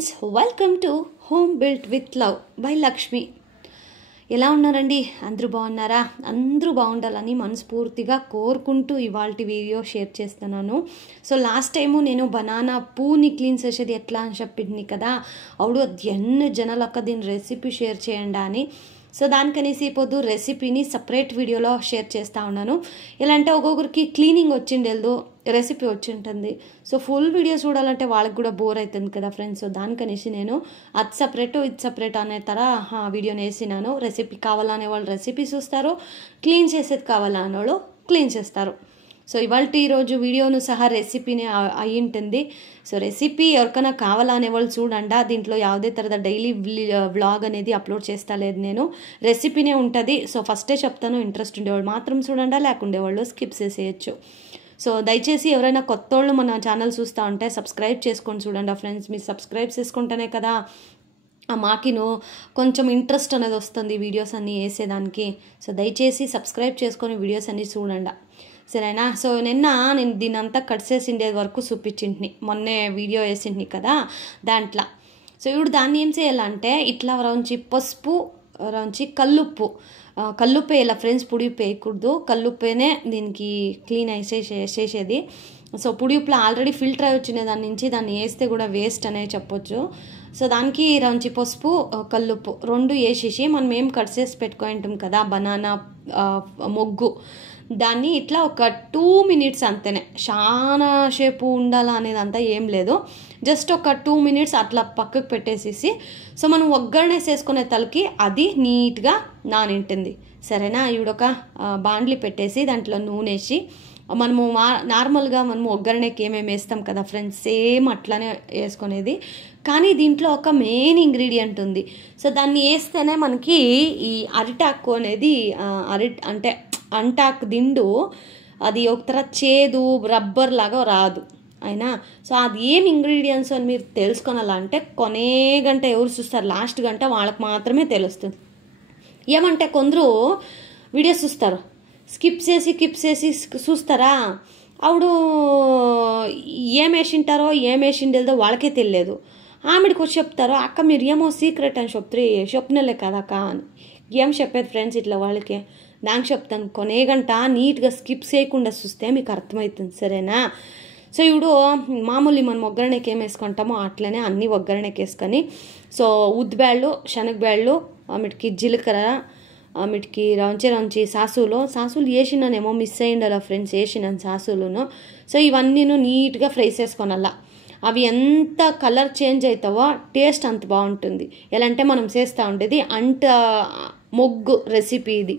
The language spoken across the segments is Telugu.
Friends, welcome to home built with love by Lakshmi. ఎలా ఉన్నారండి? అందరూ బాగున్నారా? అందరూ బాగుండాలని మనస్ఫూర్తిగా కోరుకుంటూ ఇవాళ వీడియో షేర్ చేస్తున్నాను. సో లాస్ట్ టైము నేను బనానా పూని క్లీన్ చేసేది ఎట్లా అని చెప్పింది కదా, అవుడు ఎన్ని జనాలక్క దీని రెసిపీ షేర్ చేయండి అని. సో దానికనేసి ఇప్పుడు రెసిపీని సపరేట్ వీడియోలో షేర్ చేస్తూ ఉన్నాను. ఎలా అంటే ఒక్కొక్కరికి క్లీనింగ్ వచ్చిండేదో రెసిపీ వచ్చి ఉంటుంది. సో ఫుల్ వీడియో చూడాలంటే వాళ్ళకి కూడా బోర్ అవుతుంది కదా ఫ్రెండ్స్. సో దానికనేసి నేను అది సపరేట్ ఇది సపరేట్ అనే వీడియోని వేసినాను. రెసిపీ కావాలనే వాళ్ళు రెసిపీ చూస్తారు, క్లీన్ చేసేది కావాలనే వాళ్ళు క్లీన్ చేస్తారు. సో ఇవాళ ఈరోజు వీడియోను సహా రెసిపీనే అయి ఉంటుంది. సో రెసిపీ ఎవరికైనా కావాలనే వాళ్ళు చూడండి. దీంట్లో ಯಾವುದೇ ಥರದ డైలీ వ్లాగ్ అనేది అప్లోడ్ చేస్తా లేదు, నేను రెసిపీనే ఉంటుంది. సో ఫస్టే చెప్తాను, ఇంట్రెస్ట్ ఉండేవాళ్ళు మాత్రం చూడండి, లేకుండే వాళ్ళు స్కిప్ చేసేయచ్చు. సో దయచేసి ఎవరైనా కొత్త వాళ్ళు మన ఛానల్ చూస్తూ ఉంటే సబ్స్క్రైబ్ చేసుకొని చూడండి ఫ్రెండ్స్. మీరు సబ్స్క్రైబ్ చేసుకుంటేనే కదా మాకిను కొంచెం ఇంట్రెస్ట్ అనేది వస్తుంది వీడియోస్ అన్నీ వేసేదానికి. సో దయచేసి సబ్స్క్రైబ్ చేసుకొని వీడియోస్ అన్నీ చూడండి, సరేనా? సో నేను దీని అంతా కట్ చేసిండే వరకు చూపించింటిని, మొన్నే వీడియో వేసింటిని కదా దాంట్లో. సో ఇప్పుడు దాన్ని ఏం చేయాలంటే ఇట్లా రౌంచి పసుపు రౌంచి కల్లుప్పు వేయాల ఫ్రెండ్స్, పొడిఉప్పు వేయకూడదు. కల్లుప్పేనే దీనికి క్లీన్ చేసేది. సో పొడిఉప్పులో ఆల్రెడీ ఫిల్టర్ అయి వచ్చిన దాని నుంచి దాన్ని వేస్తే కూడా వేస్ట్ అనే చెప్పొచ్చు. సో దానికి రౌంచి పసుపు కల్లుప్పు రెండు వేసేసి మనం ఏం కట్ చేసి పెట్టుకుంటాం కదా బనానా మొగ్గు, దాన్ని ఇట్లా ఒక 2 minutes అంతేనే, చాలా సేపు ఉండాలా అనేది అంతా ఏం లేదు. జస్ట్ ఒక 2 minutes అట్లా పక్కకు పెట్టేసేసి సో మనం ఒగ్గరణ వేసుకునే తలకి అది నీట్గా నానింటుంది, సరేనా? ఇవిడొక బాండ్లీ పెట్టేసి దాంట్లో నూనె వేసి మనము నార్మల్గా మనము ఒగ్గరణకి ఏమేమి వేస్తాం కదా ఫ్రెండ్స్, సేమ్ అట్లానే వేసుకునేది. కానీ దీంట్లో ఒక మెయిన్ ఇంగ్రీడియంట్ ఉంది. సో దాన్ని వేస్తేనే మనకి ఈ అరిటాకు అనేది అంటే అంటాకు దిండు అది ఒక చేదు రబ్బర్ లాగా రాదు అయినా. సో అది ఏం ఇంగ్రీడియంట్స్ అని మీరు తెలుసుకోవాలంటే కొనే గంట ఎవరు చూస్తారు, లాస్ట్ గంట వాళ్ళకి మాత్రమే తెలుస్తుంది. ఏమంటే కొందరు వీడియోస్ చూస్తారు, స్కిప్ చేసి చూస్తారా, అప్పుడు ఏం వేసింటారో ఏం వేసిండేదో వాళ్ళకే తెలియదు. ఆమెడికి వచ్చి చెప్తారో అక్క మీరు ఏమో సీక్రెట్ అని చెప్పినలే కదా అక్క అని. ఏం చెప్పేది ఫ్రెండ్స్ ఇట్లా వాళ్ళకి దానికి చెప్తాను, కొనే గంట నీట్గా స్కిప్ చేయకుండా చూస్తే మీకు అర్థమవుతుంది, సరేనా? సో ఇప్పుడు మామూలు మనం ఒగ్గరణకి ఏం వేసుకుంటామో అట్లనే అన్నీ ఒగ్గరణకి వేసుకొని సో ఉద్దిబ్యాళ్ళు శనగబ్యాళ్ళు ఆమెటికి జీలకర్ర ఆమెటికి రౌంచి సాసులు వేసినానేమో మిస్ అయ్యిండాల ఫ్రెండ్స్, వేసినాను సాసులను. సో ఇవన్నీ నీట్గా ఫ్రై చేసుకోనాలా. అవి ఎంత కలర్ చేంజ్ అవుతావో టేస్ట్ అంత బాగుంటుంది. ఎలా అంటే మనం చేస్తూ ఉండేది మొగ్గు రెసిపీ ఇది.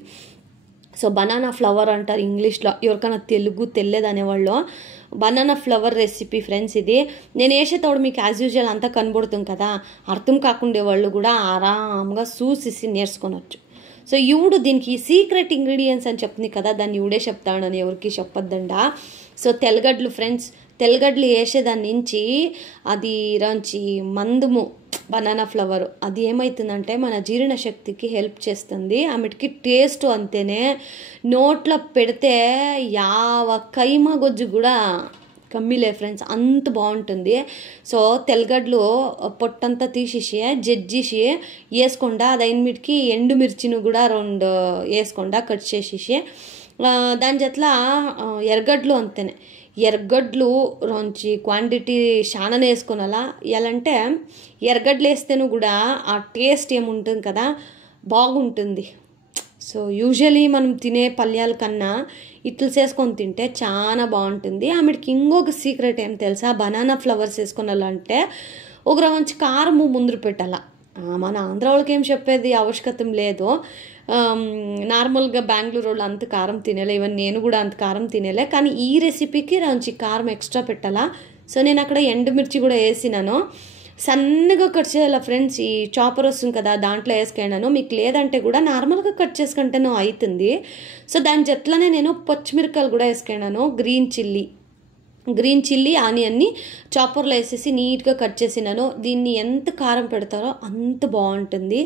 సో బనానా ఫ్లవర్ అంటారు ఇంగ్లీష్లో, ఎవరికైనా తెలుగు తెలియదు అనేవాళ్ళు. బనానా ఫ్లవర్ రెసిపీ ఫ్రెండ్స్ ఇది. నేను వేసేటప్పుడు మీకు యాజ్ యూజువల్ అంతా కనబడుతుంది కదా, అర్థం కాకుండే వాళ్ళు కూడా ఆరాంగా చూసి నేర్చుకోవచ్చు. సో ఇవుడు దీనికి సీక్రెట్ ఇంగ్రీడియంట్స్ అని చెప్తుంది కదా, దాన్ని ఇవుడే చెప్తాడని ఎవరికి చెప్పొద్దండా. సో తెల్లగడ్డలు ఫ్రెండ్స్, తెల్లగడ్డలు వేసేదాని నుంచి అది రంచి మందుము బనానా ఫ్లవర్ అది ఏమవుతుందంటే మన జీర్ణ శక్తికి హెల్ప్ చేస్తుంది. ఆమెకి టేస్ట్ అంతేనే, నోట్లో పెడితే యావ కైమ గొజ్జు కూడా కమ్మిలే ఫ్రెండ్స్, అంత బాగుంటుంది. సో తెల్లగడ్డలు పొట్టంతా తీసేసి జడ్జేసి వేసుకుండా అది అయినమిటికి ఎండుమిర్చిని కూడా 2 వేసుకుండా కట్ చేసేసి దాని జట్లా ఎర్రగడ్డలు అంతేనే, ఎర్రగడ్డలు రంచి క్వాంటిటీ చాలానే వేసుకోనాలా. ఎలా అంటే ఎర్రగడ్డలు వేస్తేనూ కూడా ఆ టేస్ట్ ఏముంటుంది కదా బాగుంటుంది. సో యూజువలీ మనం తినే పల్యాల కన్నా ఇట్లు చేసుకొని తింటే చాలా బాగుంటుంది. ఆమెకి ఇంకొక సీక్రెట్ ఏం తెలుసా, బనానా ఫ్లవర్స్ వేసుకున్నాలంటే ఒక రవంచి కారము ముందు పెట్టాల. మన ఆంధ్ర వాళ్ళకి ఏం చెప్పేది ఆవశ్యకత లేదు. నార్మల్గా బెంగళూరు వాళ్ళు అంత కారం తినేలే, ఈవెన్ నేను కూడా అంత కారం తినేలే. కానీ ఈ రెసిపీకి రంచి కారం ఎక్స్ట్రా పెట్టాలా. సో నేను అక్కడ ఎండుమిర్చి కూడా వేసినాను, సన్నగా కట్ చేయాల ఫ్రెండ్స్. ఈ చాపర్ వస్తుంది కదా దాంట్లో వేసుకున్నాను, మీకు లేదంటే కూడా నార్మల్గా కట్ చేసుకుంటేనో అవుతుంది. సో దాని జట్లనే నేను పచ్చిమిరకాయలు కూడా వేసుకున్నాను, గ్రీన్ చిల్లీ ఆనియన్ని చాపర్లో వేసేసి నీట్గా కట్ చేసినాను. దీన్ని ఎంత కారం పెడతారో అంత బాగుంటుంది.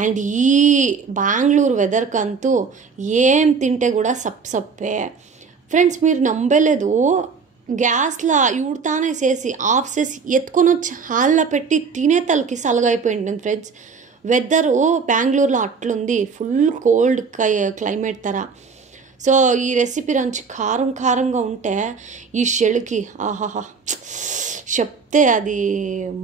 అండ్ ఈ బెంగళూరు వెదర్కంతూ ఏం తింటే కూడా సప్పే ఫ్రెండ్స్. మీరు నమ్మలేదు, గ్యాస్లో ఇవుడుతానే చేసి ఆఫ్ చేసి ఎత్తుకొని వచ్చి హాల్లో పెట్టి తినే తలకి సలగైపోయింది ఫ్రెండ్స్. వెదరు బెంగళూరులో అట్లుంది, ఫుల్ కోల్డ్ క్లైమేట్ తర. సో ఈ రెసిపీ రంచి కారం కారంగా ఉంటే ఈ షెళుకి ఆహాహా చెప్తే అది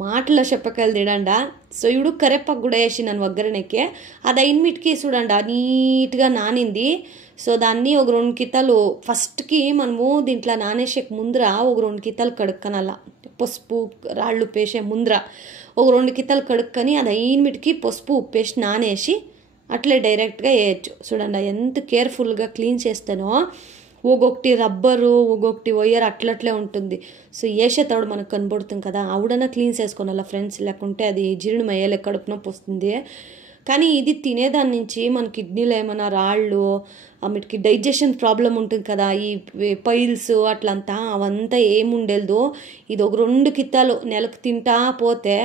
మాటలో చెప్పకెళ్ళి తిడండ. సో ఇప్పుడు కరేపాకు కూడా వేసి నన్ను ఒగ్గరనెక్కి అది అయినమిటికి చూడండి నీట్గా నానింది. సో దాన్ని ఒక 2 కితలు ఫస్ట్కి మనము దీంట్లో నానేసే ముందర ఒక 2 కితలు కడుక్కనల్ల, పసుపు రాళ్ళు ఉప్పేసే ముందర ఒక 2 కితలు కడుక్కొని అది అయినమిటికి పసుపు ఉప్పేసి నానేసి అట్లే డైరెక్ట్గా వేయచ్చు. చూడండి ఎంత కేర్ఫుల్గా క్లీన్ చేస్తానో, ఒక్కొక్కటి రబ్బరు ఒక్కొక్కటి వైర్ అట్లట్లే ఉంటుంది. సో వేసేటప్పుడు మనకు కనబడుతుంది కదా, ఆవిడన్నా క్లీన్ చేసుకోవాలా ఫ్రెండ్స్, లేకుంటే అది జీర్ణం అయ్యేలే కడుపు నొప్పి వస్తుంది. కానీ ఇది తినేదాని నుంచి మన కిడ్నీలో ఏమైనా రాళ్ళు, వీటికి డైజెషన్ ప్రాబ్లం ఉంటుంది కదా, ఈ పైల్స్ అట్లంతా అవంతా ఏముండేదు. ఇది ఒక 2 కితాలు నెలకు తింటా పోతే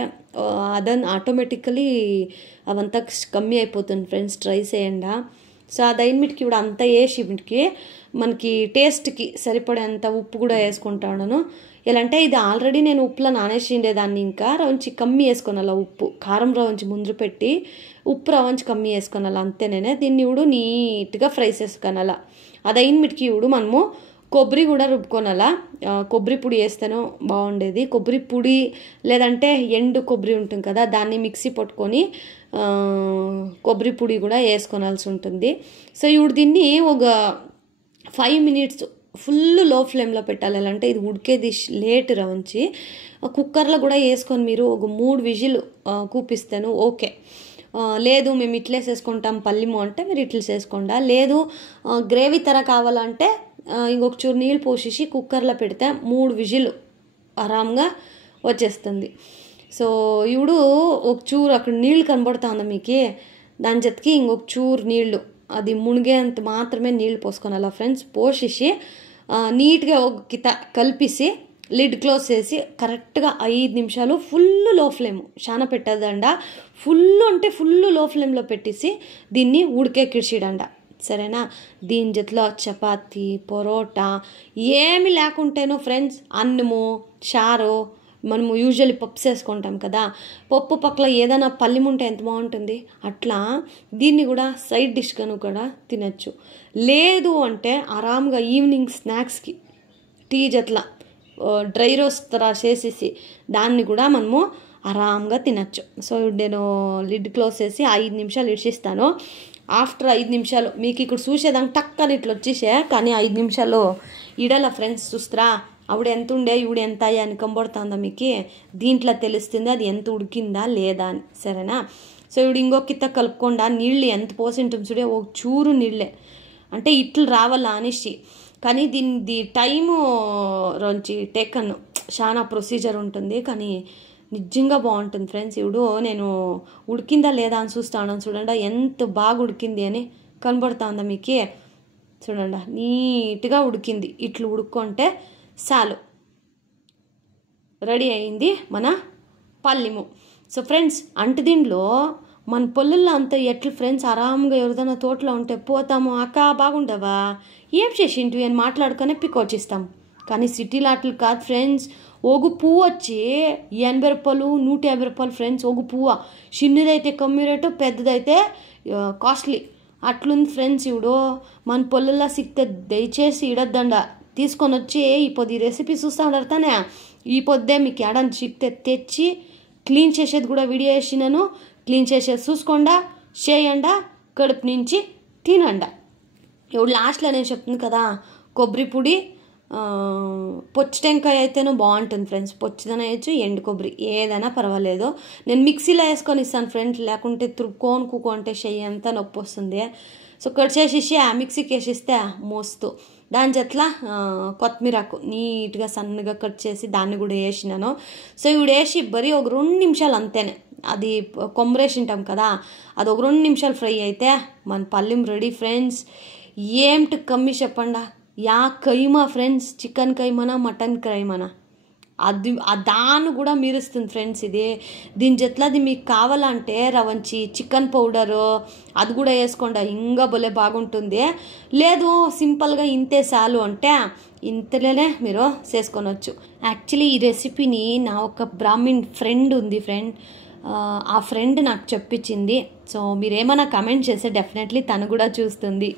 అదన్ ఆటోమేటికలీ అవంతా కమ్మీ అయిపోతుంది ఫ్రెండ్స్, ట్రై చేయండి. సో అదైనమిటికి ఇప్పుడు అంతా వేసి వీటికి మనకి టేస్ట్కి సరిపడేంత ఉప్పు కూడా వేసుకుంటాను. ఎలా అంటే ఇది ఆల్రెడీ నేను ఉప్పులో నానేసిండేదాన్ని, ఇంకా రవంచి కమ్మీ వేసుకోనాల ఉప్పు, కారం రవంచి ముందు పెట్టి ఉప్పు రవంచి కమ్మీ వేసుకోనాల అంతేనే. దీన్ని ఇప్పుడు నీట్గా ఫ్రై చేసుకోనాల. అదైనమిటికి ఇప్పుడు మనము కొబ్బరి కూడా రుబ్బుకోనాలా. కొబ్బరి పొడి వేస్తేనో బాగుండేది, కొబ్బరి పొడి లేదంటే ఎండు కొబ్బరి ఉంటుంది కదా, దాన్ని మిక్సీ పట్టుకొని కొబ్బరి పొడి కూడా వేసుకోనాల్సి ఉంటుంది. సో ఇప్పుడు దీన్ని ఒక 5 మినిట్స్ ఫుల్ లో ఫ్లేమ్లో పెట్టాలి. అంటే ఇది ఉడికేది లేట్ రవంచి. కుక్కర్లో కూడా వేసుకొని మీరు ఒక 3 విజిల్ కూపిస్తాను ఓకే. లేదు మేము ఇట్లే చేసుకుంటాం పల్లిము అంటే మీరు ఇట్లా చేసుకోండా, లేదు గ్రేవీ తర కావాలంటే ఇంకొక చూరు నీళ్ళు పోసేసి కుక్కర్లో పెడితే 3 విజిల్ ఆరాంగా వచ్చేస్తుంది. సో ఇప్పుడు ఒక చూరు అక్కడ నీళ్ళు కనబడుతూ ఉందా మీకు, దాని జతకి ఇంకొక చూరు నీళ్ళు అది మునిగేంత మాత్రమే నీళ్ళు పోసుకోనాలా ఫ్రెండ్స్. పోసేసి నీట్గా ఒక కిత కలిపేసి లిడ్ క్లోజ్ చేసి కరెక్ట్గా 5 నిమిషాలు ఫుల్ లో ఫ్లేమ్, చాలా పెట్టదండ, ఫుల్ అంటే ఫుల్ లో ఫ్లేమ్లో పెట్టేసి దీన్ని ఉడికెక్కిడ్చిడండ. సరేనా. దీని జతలో చపాతీ పరోటా ఏమి లేకుంటేనో ఫ్రెండ్స్, అన్నము చారు, మనము యూజువల్లీ పప్పు వేసుకుంటాం కదా, పప్పు పక్కల ఏదైనా పల్లి ఉంటే ఎంత బాగుంటుంది, అట్లా దీన్ని కూడా సైడ్ డిష్గాను కూడా తినచ్చు. లేదు అంటే ఆరామ్గా ఈవినింగ్ స్నాక్స్కి టీ జట్ల డ్రై రోస్ట్ తర చేసేసి దాన్ని కూడా మనము ఆరామ్గా తినచ్చు. సో నేను లిడ్ క్లోజ్ చేసి 5 నిమిషాలు ఇడిచిస్తాను. ఆఫ్టర్ 5 నిమిషాలు మీకు ఇక్కడ చూసేదానికి టక్కని ఇట్లా వచ్చేసే, కానీ 5 నిమిషాలు ఇడల ఫ్రెండ్స్. చూస్తారా ఆవిడ ఎంత ఉండే ఇవిడ ఎంత అయ్యా అని కంబడుతుందా మీకు, దీంట్లో తెలుస్తుంది అది ఎంత ఉడికిందా లేదా అని. సరేనా. సో ఇప్పుడు ఇంకొక కిత్త కలుపుకుండా నీళ్ళు ఎంత పోసింటాం చూడే, ఒక చూరు నీళ్ళే అంటే ఇట్లు రావాలా అనేసి. కానీ దీని టైము నుంచి టేకన్ చాలా ప్రొసీజర్ ఉంటుంది, కానీ నిజంగా బాగుంటుంది ఫ్రెండ్స్. ఇప్పుడు నేను ఉడికిందా లేదా అని చూస్తాను, చూడండి ఎంత బాగా ఉడికింది అని కనబడుతూ ఉందా మీకు. చూడండి నీట్గా ఉడికింది, ఇట్లు ఉడుక్కుంటే చాలు, రెడీ అయింది మన పల్లిము. సో ఫ్రెండ్స్ అంటే దీంట్లో మన పొల్లుల్లో అంతా ఎట్లా ఫ్రెండ్స్ ఆరాంగా ఎవరిదైనా తోటలో ఉంటే పోతాము, అక్క బాగుండవా ఏం చేసింటివి అని మాట్లాడుకొని పికొచ్చిస్తాం. కానీ సిటీలో అట్లు కాదు ఫ్రెండ్స్. ఒగు పువ్వు వచ్చి 80 రూపాయలు 150 రూపాయలు ఫ్రెండ్స్. ఒగు పువ్వు చిన్నదైతే కమ్మి రేటు, పెద్దదైతే కాస్ట్లీ అట్లుంది ఫ్రెండ్స్. ఇప్పుడు మన పొల్లుల్లో సిక్తే దయచేసి ఇడద్దండ, తీసుకొని వచ్చి ఈ పొద్దు ఈ రెసిపీ చూస్తూ ఉండరుతానే, ఈ పొద్దే మీకు ఎడని చిక్తే తెచ్చి క్లీన్ చేసేది కూడా వీడియో వేసినాను, క్లీన్ చేసేది చూసుకోండా, చేయండా, కడుపు నుంచి తినండా. ఇప్పుడు లాస్ట్లో నేను చెప్తుంది కదా, కొబ్బరి పొడి పొచ్చి టెంకాయ అయితేనూ బాగుంటుంది ఫ్రెండ్స్. పొచ్చిదన వేయచ్చు, ఎండు కొబ్బరి ఏదైనా పర్వాలేదు. నేను మిక్సీలో వేసుకొని ఇస్తాను ఫ్రెండ్స్, లేకుంటే తురుక్కోనుకో అంటే చెయ్యి అంతా నొప్పి వస్తుంది. సో కట్ చేసేసి ఆ మిక్సీకి వేసిస్తే మోస్తూ దాని జట్ల కొత్తిమీరకు నీట్గా సన్నగా కట్ చేసి దాన్ని కూడా వేసినాను. సో ఇప్పుడు వేసి బరీ ఒక 2 నిమిషాలు అంతేనే, అది కొమ్మరేసింటాం కదా, అది ఒక 2 నిమిషాలు ఫ్రై అయితే మన పల్లిం రెడీ ఫ్రెండ్స్. ఏమిటి కమ్మి చెప్పండా, యా కైమా ఫ్రెండ్స్, చికెన్ కైమానా మటన్ కైమానా అది దాన్ని కూడా మీరుస్తుంది ఫ్రెండ్స్. దీని జట్లది మీకు కావాలంటే రవంచి చికెన్ పౌడరు అది కూడా వేసుకోండి, ఇంకా భలే బాగుంటుంది. లేదు సింపుల్గా ఇంతే చాలు అంటే ఇంతలోనే మీరు చేసుకొనవచ్చు. యాక్చువల్లీ ఈ రెసిపీని నా ఒక బ్రాహ్మిన్ ఫ్రెండ్ ఉంది ఆ ఫ్రెండ్ నాకు చెప్పించింది. సో మీరేమైనా కమెంట్ చేస్తే డెఫినెట్లీ తను కూడా చూస్తుంది.